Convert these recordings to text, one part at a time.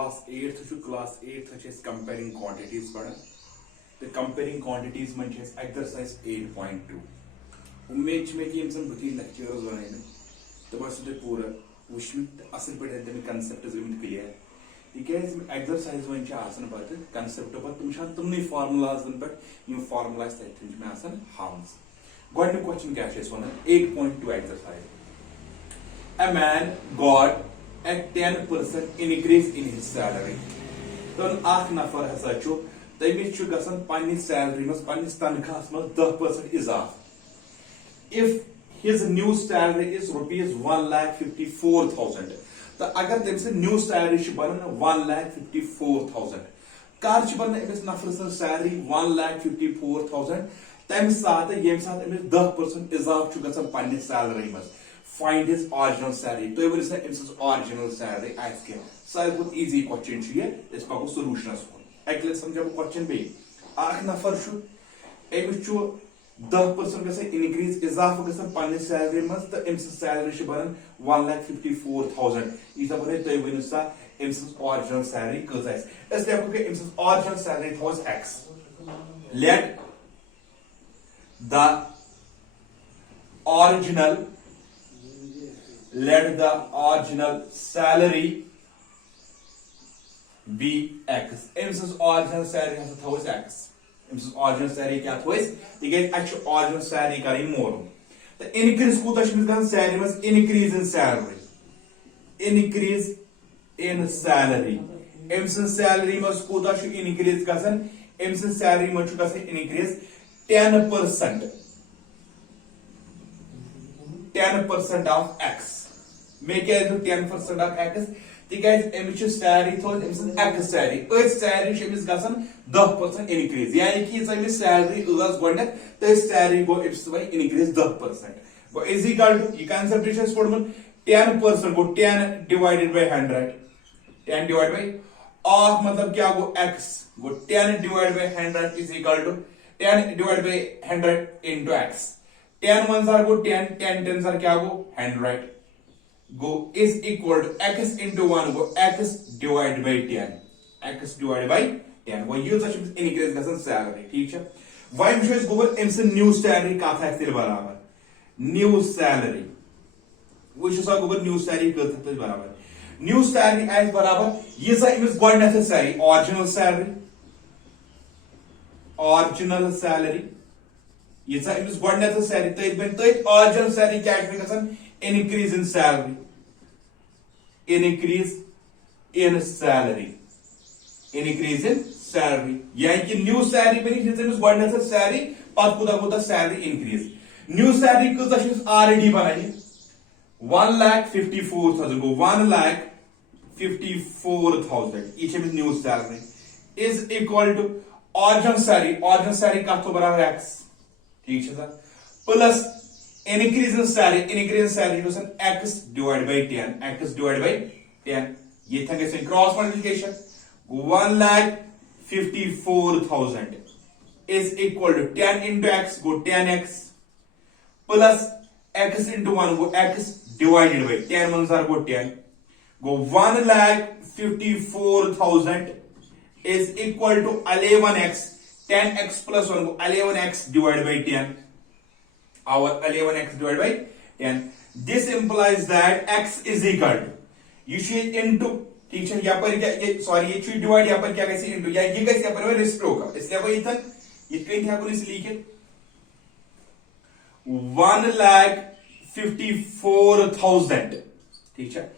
Class 8 comparing quantities पढ़ा तो comparing quantities मन एक्सरसाइज 8.2 उम्मीद मे कि बुथी लेक्चर्स वन तब तुम पूरा वुचम असल पे तमिक कन्सेप्ट क्लियर तिकाज एक्सरसाइज वन पे कन्सेप्ट पे तुम तुमन फार्मुलाजन पे फार्मुला तथन हाम गोडनिक क्वेश्चन क्या 8.2 exercise A man got a 10% increase in his salary. तो आख नफर हसा छु तमिस छु गसन पन्नी सैलरी मस पन्नी तनखास मस 10% इजाफ. If his new salary is rupees 1,54,000 तो अगर तमिस न्यू सैलरी छु बनन 1,54,000 कर छु बनन अमिस नफर सन सैलरी 1,54,000 तम साथ यम साथ अमिस 10% इजाफ छु गसन पन्नी सैलरी मस. Find his original salary. तो ये बोले original salary आज के सारे बहुत easy question चाहिए इस पर को solution है. अगले समझा वो question पे आख नफर शु एमिस छु 10% का से increase इजाफा का से पाने salary मस तो एमिस salary शु बरन 1,54,000 इस पर तो ये बोले सा एमिस original salary कैसा है इसलिए आपको के amiss original salary was X. Let the original salary be X. AIIMS original salary हसा थोस X. एम्स original salary क्या थोस तिकेज अच्छ original salary करी मोर तो increase कूता छ मिस salary मस increase in salary. Increase in salary. AIIMS salary मस कूता छ increase गसन AIIMS salary मस छ गसन increase 10%. 10% of X. Make it 10% of X. Because emis salary thod emis X salary. Ith salary shemis gasan 10% increase. Yani ki emis salary ulas gonek the salary go emis by increase 10%. Go is equal to you concept is for 10% go 10 divided by 100. 10 divided by of matlab kya go X go 10 divided by 100 is equal to 10 divided by 100 into X. 10 ones are go 10, 10 tens are kya go 100. Go is equal to X into 1 go X divided by 10. X divided by 10. वो use अच्छे increase का salary ठीक है. Why हम शोइस गोबर इनसे new salary का था एक्चुअली बराबर. New salary. वो शोइस गोबर new salary का था बराबर. New salary as बराबर ये सा image God necessary original salary. Original salary. ये सा इमेज गॉड necessary तो इतने तो एक original salary क्या एक्चुअली का increase in salary. Increase in salary. Increase in salary. यानी कि new salary पे नहीं जिसमें बढ़ने से salary पाँच कुदा salary increase. New salary को तो शिफ्ट already बनाइए 1,54,000 को 1,54,000 each में new salary is equal to original salary. Original salary का तो बराबर X ठीक है sir plus increase in salary was an X divided by 10. X divided by 10. ये था कैसे cross multiplication 1,54,000 is equal to 10 into X go 10X plus X into 1 go X divided by 10 ones are go 10 go 1,54,000 is equal to 11X 10X plus 1 go 11X divided by 10. Our 11X divided by 10. This implies that X is equal to you should into ठीक है यहाँ पर क्या sorry ये should divide यहाँ पर क्या कैसे into या ये कैसे यहाँ पर रेसिप्रोकल इसलिए वो इधर ये कहीं यहाँ पर इस लिखे 1,54,000 ठीक है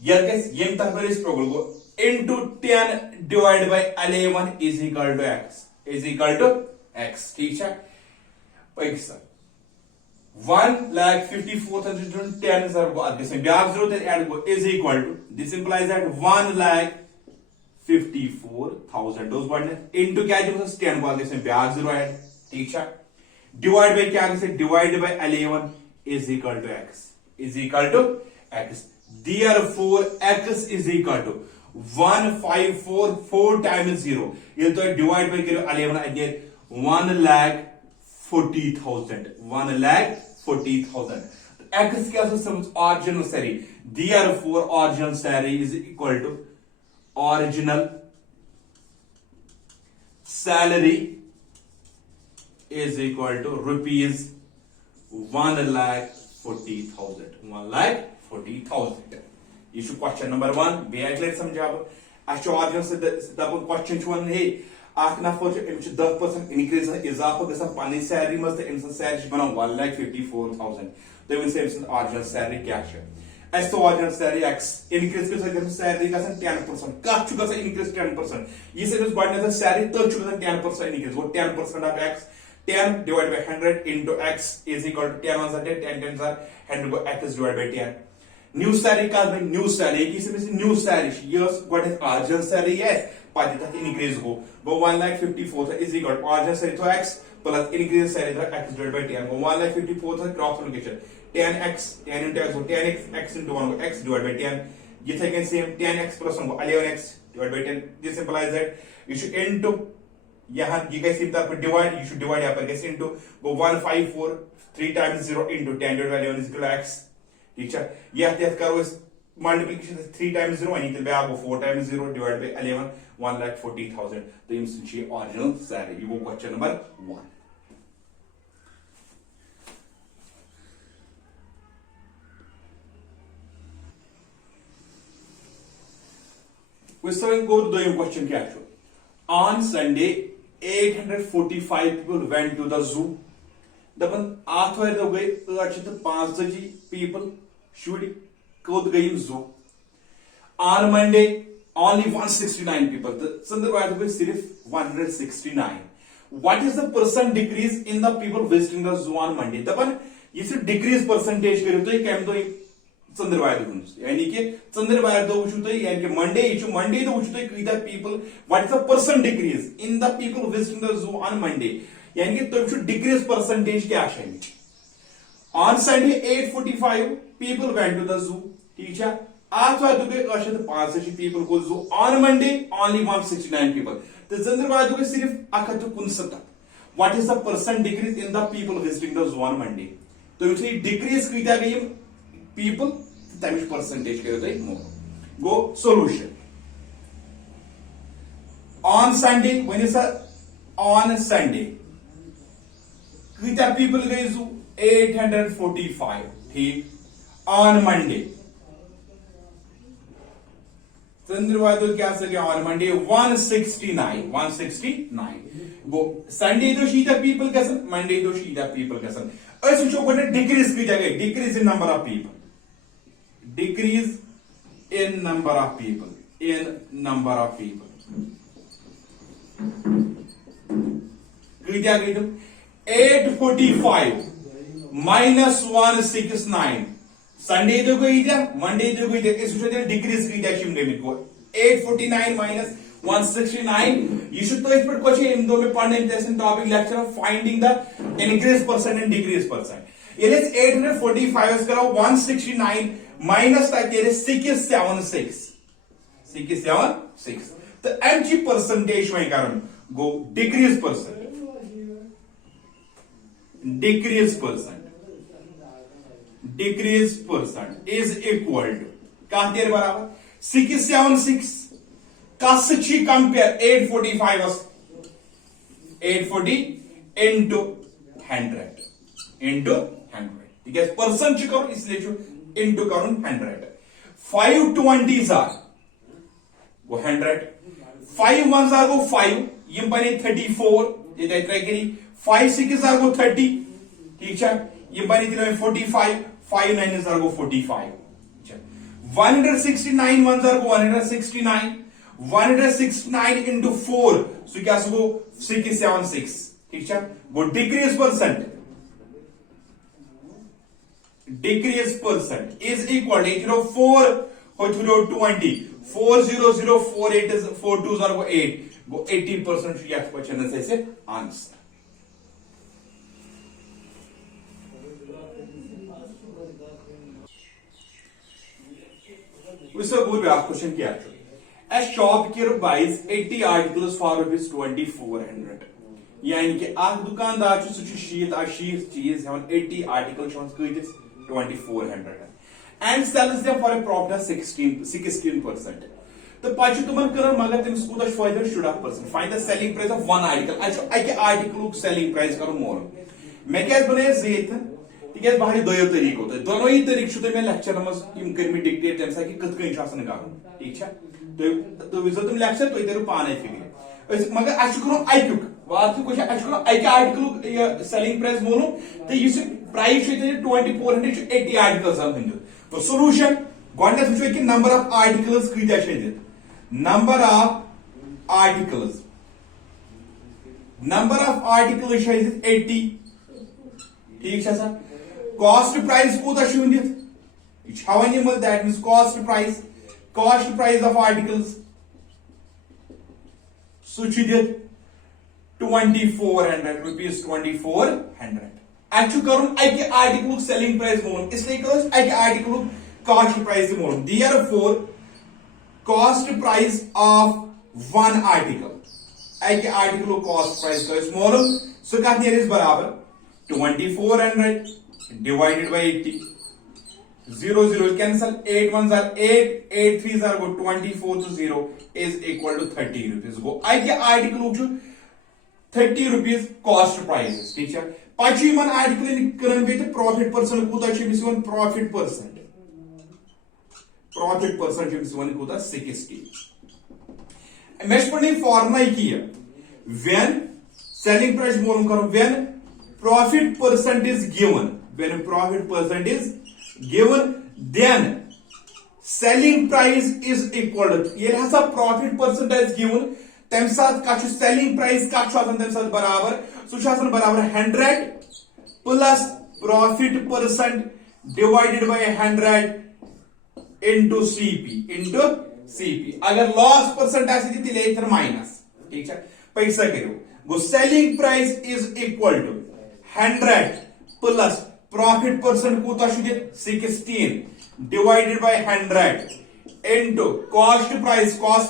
यह कैसे ये तक पर रेसिप्रोकल को into 10 divided by 11 is equal to X ठीक है पैसा 1,54,000 10 is our this is equal to this implies that 1,54,000 those one into क्या जो 10 वाले से ब्याज 0 add ठीक है divide by क्या से divide by 11 is equal to X therefore X is equal to 1,544 times 0 ये तो divide by करो 11 again 1,40,000 1,40,000 X क्या समझ original salary therefore original salary is equal to original salary is equal to rupees 1,40,000. 1,40,000. This is question number 1. Back let's समझाब. अच्छे ordinal से दबन question one हे आख नफर 10% increase इजाफा गसन पानी सैलरी मज तो इनसन सैलरी बना 1,54,000 तो वन से इनसन ऑर्डिनल सैलरी क्या है एस तो ऑर्डिनल सैलरी एक्स इंक्रीज के साथ सैलरी गसन 10% कत छु गसन इंक्रीज 10% ये से गडन सैलरी तो छु गसन 10% इंक्रीज वो 10% of x 10 divided by 100 into x is equal to 10 ones are 10 tens are 100 go x divided by 10 new salary का new salary की से new salary yes what is original salary yes पाते तक increase go 1,54,000 is equal to original salary तो x plus increase salary तो x divided by 10 go 1,54,000 cross multiplication 10x 10 into x go 10x x into 1 go x divided by 10 ये थे again same 10x plus 1 go 11x divided by 10 this implies that you should into यहाँ ये कैसे divide you should divide यहाँ पर कैसे into go 154 3 times 0 into 10 divided by 11 is equal to x ठीक है यह तय करो इस मल्टीप्लिकेशन 3 times 0 यानी कि बैक 4 times 0 divided by 11 1,40,000 तो ये सुची ओरिजिनल सैलरी ये वो क्वेश्चन नंबर 1 क्वेश्चन को दो क्वेश्चन क्या है on Sunday 845 people went to the zoo दबन आथवार दो गए 845 people should कोद गए zoo on Monday only 169 people the संदर्भ आया तो सिर्फ 169 what is the percent decrease in the people visiting the zoo on Monday दबन ये सिर्फ decrease percentage करें तो ये क्या तो संदर्भ आया तो यानी कि संदर्भ आया तो वुचु तो यानी कि मंडे तो वुचु तो कितना people what is the percent decrease in the people visiting the zoo on Monday यानी कि तो वुचु decrease percentage क्या है on Sunday 845 people went to the zoo ठीक है आज वाला तो गए 865 people को zoo on Monday only 169 people तो संदर्भ आया तो सिर्फ 169 what is the percent decrease in the people visiting the zoo on Monday तो वुचु decrease कितना गई people damage percentage kare more go solution on Sunday when is on Sunday kita people gaye zoo 845 theek on Monday चंद्रवाद क्या सके on Monday 169 go Sunday do sheeta people kasan Monday do sheeta people kasan ऐसे जो कोई decrease की जगह decrease in number of people decrease in number of people क्या गई तुम 845 minus 169 संडे तो गई थी मंडे तो गई थी इस वजह डिक्रीज की थी शिमले में को 849 minus 169 you should तो इस पर कुछ इन दो में पढ़ने जैसे topic lecture of finding the increase percent and decrease percent ये 845 करो 169 minus that there is 676 the mg percentage में कारण go decrease percent is equal to क्या देर बराबर 676 का सच्ची compare 845 into 100 ठीक है परसेंट करो इसलिए जो into करूं 100 5 20s are वो 100 5 ones are go 5 ये बने 34 ये ट्राई करी 5 6s are go 30 ठीक है ये बने 45 5 9s are go 45 169 ones are go 169 into 4 so क्या सो 676 ठीक है वो decrease percent is equal to 4 20 40048 is 4 2s are 8 go 80% yes question is answer उससे कोई भी क्वेश्चन क्या है A shopkeeper buys 80 articles for rupees 2400 यानी कि आख दुकानदार सु शीत चीज 80 articles 2400 and sells them for a profit of 16%. तो पाछु तुमन करन मगर तमिस कूता फायदा should of person find the selling price of one article अच्छा अके आर्टिकल सेलिंग प्राइस करो मालूम मे क्या बने जेत तिकेस बाहर दोयो तरीको तो दोनों ही तरीक छु मे लेक्चर मस इम कर मी डिक्टेट तम सा कि कत कन छासन गान ठीक छ तो विजो तुम लेक्चर तो करू पाने फिगर मगर अछु करो आइकुक बात को अछु करो अके आर्टिकल सेलिंग प्राइस मालूम तो इस प्राइस छु 2480 आर्टिकल्स हम तो सॉल्यूशन गोडनेस वुचो कि नंबर ऑफ आर्टिकल्स कतिया छ दित नंबर ऑफ आर्टिकल्स छ दित 80 ठीक छ सर कॉस्ट प्राइस कोता छ दित छवन यम that means cost price of articles सु छ दित 2400 रुपीस 2400 अच्छु करून अके आर्टिकल सेलिंग प्राइस मालूम इसलिए करो अके आर्टिकल कॉस्ट प्राइस मालूम therefore cost price of one article अके आर्टिकल कॉस्ट प्राइस करो मालूम सो कत नेरिस बराबर 2400 divided by 80 0 0 cancel 8 1 are 8 8 3 are go 24 to 0 is equal to 30 rupees go अके आर्टिकल छु 30 rupees कॉस्ट प्राइस ठीक है पाची मन आर्टिकल करन बे प्रॉफिट परसेंट कोता छ miss one profit percent miss one कोता 60 मेश पढ़नी फॉर्मूला की है व्हेन सेलिंग प्राइस मालूम करो when profit percent is given then selling price is equal to ये हसा प्रॉफिट परसेंट इज गिवन तम साथ का सेलिंग प्राइस का तम साथ बराबर सु बराबर 100 plus profit percent divided by 100 into CP अगर लॉस परसेंट आसी तिले इधर माइनस ठीक है पैसा करो गो selling price is equal to 100 plus profit percent कोता 16 divided by 100 into cost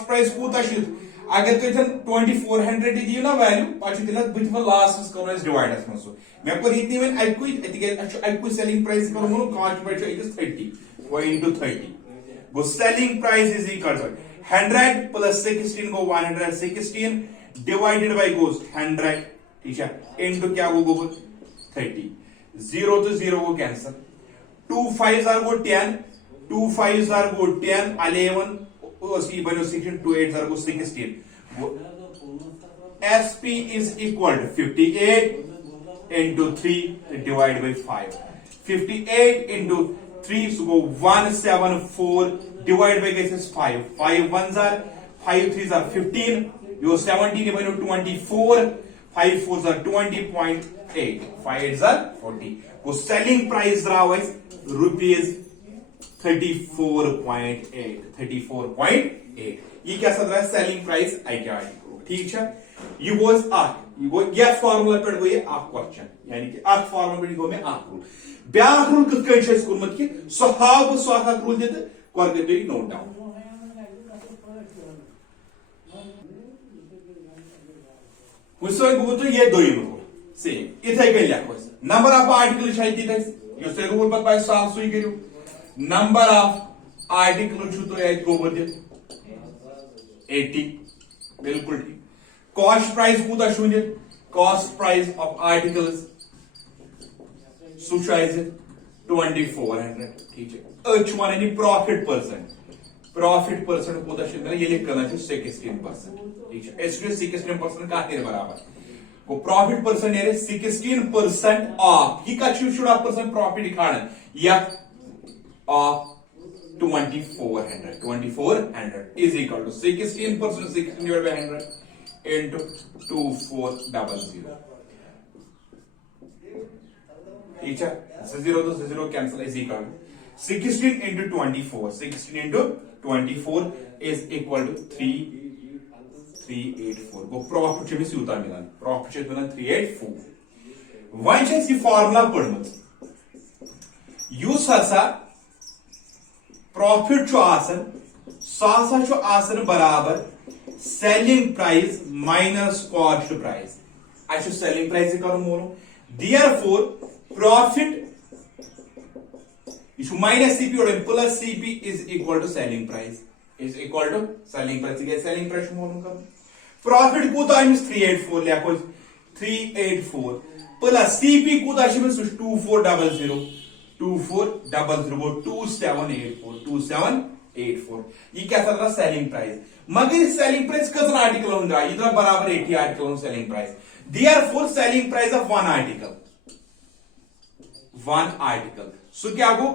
price कोता अगर तुम 2400 दियो ना वैल्यू पाछु दिला बिथ लास्ट करो डिवाइड अस मसो मे पर इतनी वन अकुई सेलिंग प्राइस करो मनो कॉस्ट प्राइस इज 30 वो इनटू 30 गो selling price is equal to 100 plus 16 गो 116 डिवाइडेड बाय गोस 100 ठीक है इनटू क्या गो 30 0 to 0 go cancel 2 5s are go 10 2 5s are go 10 11 सी बनो 16 2 8s are go 16 SP is equal to 58 into 3 divided by 5 58 into 3 so go 174 divided by guess is 5 5 1s are 5 3s are 15 your 17 bano 24 5 4s are 20.8 5 8s are 40 वो selling price रहा है rupees 34.8 ये क्या सद रहा है selling price I क्या ठीक है ये गोस ये फार्मूला पे गो ये क्वेश्चन यानी कि फार्मूला पे गो में रूल ब्याक रूल कत कछ कोर्मत कि सहाब स्वाहा रूल दित कर दे नोट डाउन हुसैन गो तो ये दोयम रूल सेम इथे कन लेखो नंबर ऑफ आर्टिकल छाई दी रूल पत पाए साल सुई करू नंबर ऑफ आर्टिकल छु तो एक गोबर दे 80 बिल्कुल ठीक कॉस्ट प्राइस कूता छु दे कॉस्ट प्राइस ऑफ आर्टिकल्स सु छाइज 2400 ठीक है अच वन प्रॉफिट परसेंट कूता छु ये लिखना छु 16% ठीक है इसके 16% का बराबर को प्रॉफिट परसेंट यानी 16% ऑफ ये का शुड ऑफ परसेंट प्रॉफिट दिखाना या of 2400 is equal to 16% 16 divided by 100 into 2400 ठीक है 0 तो 0 cancel is equal to 16 into 24 16 into 24 is equal to 384 गो प्रॉफिट छ मिस यूता मिलन प्रॉफिट छ मिलन 384 वन छ ये फार्मूला पढ़मत यूस हसा प्रॉफिट छ आसन सासा छ आसन बराबर selling price minus cost price अच्छा सेलिंग प्राइस करो मोनो देयरफॉर प्रॉफिट इशु माइनस सीपी और plus CP is equal to selling price is equal to selling price के सेलिंग प्राइस मालूम कर प्रॉफिट कूता अमिस 384 लिखो 384 प्लस सीपी कूता अमिस 2400 2784 ये क्या था सेलिंग प्राइस मगर सेलिंग प्राइस कतन आर्टिकल होगा ये बराबर 80 article selling price therefore selling price of one article so क्या गो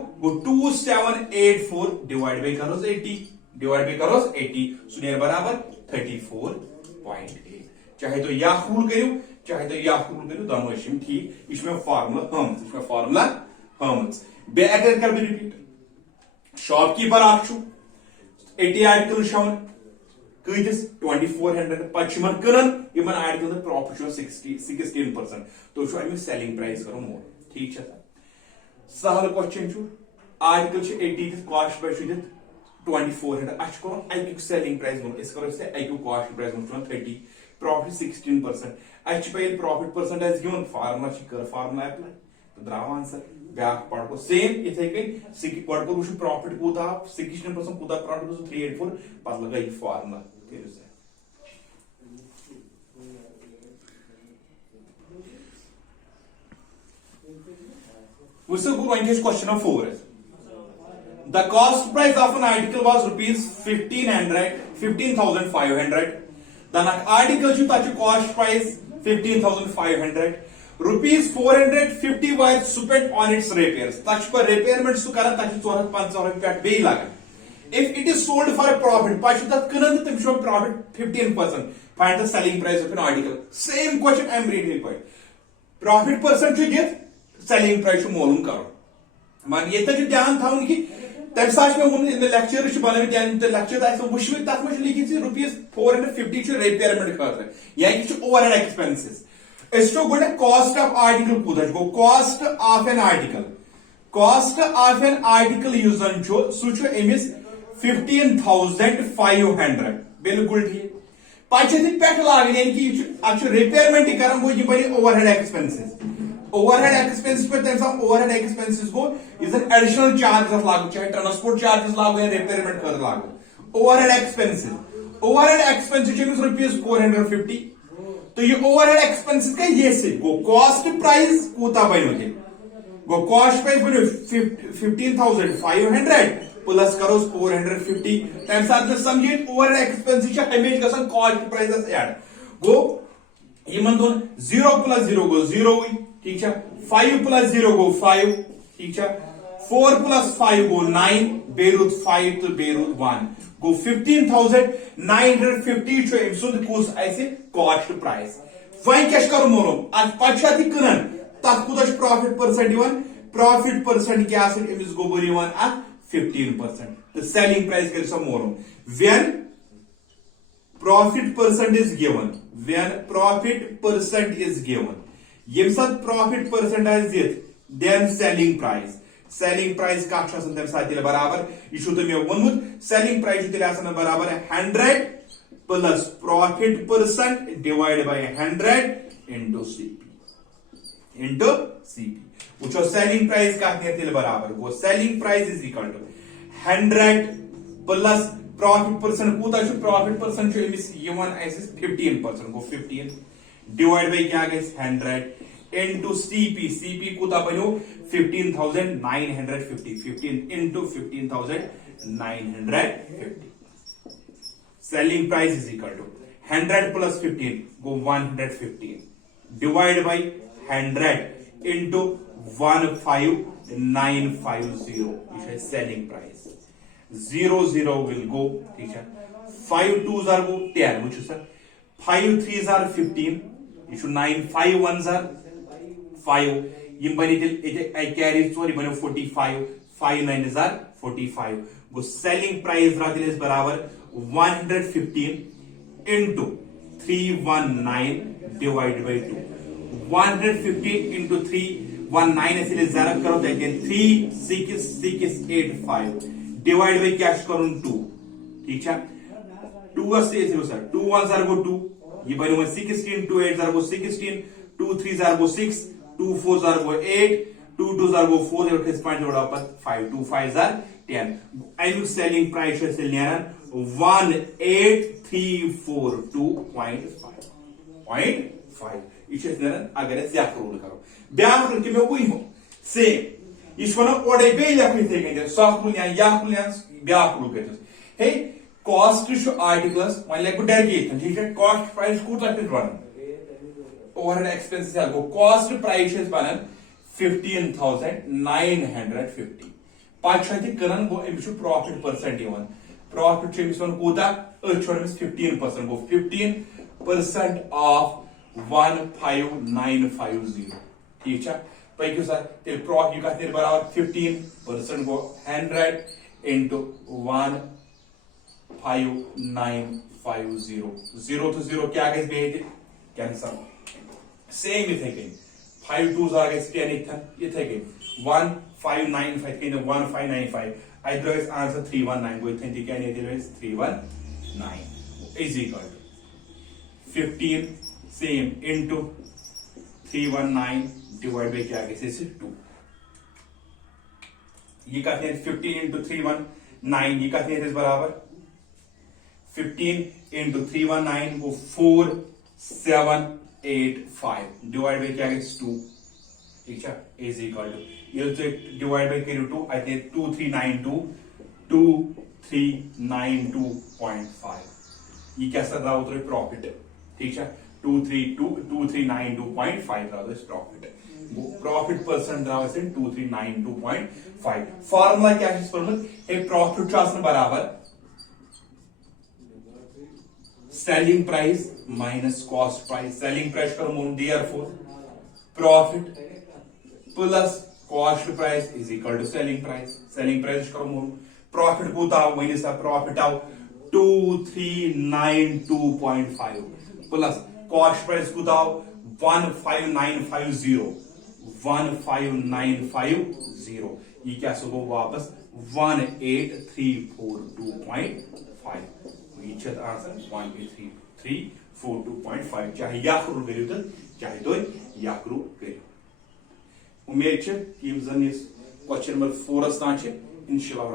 2784 डिवाइड बाय करो 80 सो देयर बराबर 34.8 चाहे तो या फूल करो दोनों ठीक इसमें फार्मूला हम बे अगर कर रिपीट शॉपकीपर 80 आर्टिकल शावन कतिस 2400 पन कन आर्टिकल प्रॉफिट 16% तो अमिक सेलिंग प्राइस करो मोर ठीक सहल क्वेश्चन आर्टिकल 80 कॉस्ट प्राइस 2400 अच्छे अक सेलिंग प्राइस करो अक कॉस्ट प्राइस 30 प्रॉफिट 16% अच्छे profit percentage given formula apply तो द्राव आंसर ब्या पढ़ो सेम इथे कई पढ़ो वो प्रॉफिट कूता 16% कूता प्रॉफिट 384 पत लगा ये फार्मूला करो से question of 4 is the cost price of an article was rupees 15,500 then an article should touch cost price 15,500 rupees 450 was spent on its repairs touch per repairment su kara touch 450 pet be laga if it is sold for a profit pa should that kanan them show profit 15% find the selling price of an article same question I am reading point profit percent should give selling price मालूम करो मान ये ध्यान थावन कि तम सात में लेक्चर बन लेक्चर वुश्व तथ मे लिखित रुपीज 450 रिपेयरमेंट खतर या ओवरहेड एक्सपेंसेस गो कॉस्ट ऑफ आर्टिकल कूत गो कॉस्ट ऑफ एन आर्टिकल यूज अमिस 15,500 बिल्कुल ठीक पे लागन यानी कि रिपेयरमेंट कर गो ये बने ओवरहेड एक्सपेंसेस पे overhead expenses go is an additional charges लागू चाहे ट्रांसपोर्ट चार्जेस लागू या रिपेयरमेंट कर लागू ओवरहेड एक्सपेंसेस रुपीज 450 तो ये ओवरहेड एक्सपेंसेस का ये से गो कॉस्ट प्राइस कूता बनो गो कॉस्ट प्राइस बनो 15,500 प्लस करो 450 तम साथ समझे ओवरहेड एक्सपेंसेस हमेशा गसन कॉस्ट प्राइस ऐड गो यमन दोन 0 प्लस 0 गो 0 ठीक है 5 प्लस 0 गो 5 ठीक है 4 प्लस 5 गो 9 बेरूत 5 तो बेरूत 1 गो 15,950 सुंद कुस ऐसे कॉस्ट प्राइस वही क्या करो मोनो आज पछा थी कनन तथ कुछ प्रॉफिट परसेंट क्या इमिस गो बरी 15% the selling price कर some more when profit percent is given yem sat profit percent is it then selling price का तम साथ बराबर यह मे वोनमुत selling price तेल बराबर 100 plus profit percent divide by 100 into CP वो selling price का बराबर वो selling price is equal to 100 plus profit percent कूता प्रॉफिट परसेंट 15% गो 15 डिवाइड बाय क्या गई 100 into CP कूता बनो 15,950 15 into 15,950 selling price is equal to 100 plus 15 go 115 divide by 100 into 15950 which is selling price 0 will go ठीक है 5 2s are go 10 which is 5 3s are 15 you should 9 5 1s are 5 यम बनी I carry sorry बने 45 5 9s are 45 go selling price रात इस बराबर 115 into 319 divided by 2 115 into 319 ऐसे जरा करो तो 36685 डिवाइड बाय कैश करूं 2 ठीक है 2 से ऐसे हो सर 2 1 जार गो 2 ये बनो 16 2 8 जार गो 16 2 3 जार गो 6 2 4 जार गो 8 2 2 जार गो 4 और 5 जोड़ा पर 5 2 5 जार 10 अमुक सेलिंग प्राइस 1834.5 यह अगर यह रूल करो ब्याक रूल कि मे वो सेम यह ओडे बे लिखन थे सख रूल या यह रूल ब्याक रूल कर हे कॉस्ट आर्टिकल्स वो लिख डायरेक्ट ठीक है कॉस्ट प्राइस कूता वन ओवरहेड एक्सपेंस गो कॉस्ट प्राइस बनान 15,950 पाँच कन गो अमिस प्रॉफिट परसेंट प्रॉफिट कूता 15% गो 15% ऑफ 15,950 ठीक है पकू सा प्रॉफिट बराबर 15% गो 100 into 15,950 0 to 0 क्या कैंसल सेम इथे कन 5 2 गए 10 इथे कन 1595 1595 I draw answer 319 go इथे क्या 319 is equal to 15 same into 319 divided by क्या 2 ये कहते हैं 15 into 319 ये कहते हैं बराबर 15 into 319 वो 4785 डिवाइड बाय क्या 2 ठीक है इज इक्वल टू ये डिवाइड बाय करो 2 आते हैं 2392.5 ये कैसा रहा उधर प्रॉफिट ठीक है 2392.5 रहा प्रॉफिट प्रॉफिट परसेंट रहा 2392.5 फार्मूला क्या है प्रॉफिट बराबर selling price minus cost price selling price करो therefore profit plus cost price is equal to selling price करो प्रॉफिट कूता वन सा प्रॉफिट आव 2392.5 प्लस कॉस्ट प्राइस कूता 15,950 ये क्या गो वापस 18,342.5 आंसर 18,342.5 चाहे यह रूल करो तो चाहे तो यह रूल करो उम्मीद क्वेश्चन नंबर 4 तान इंशाल्लाह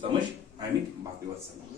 समझ आमित बाकी वसलम।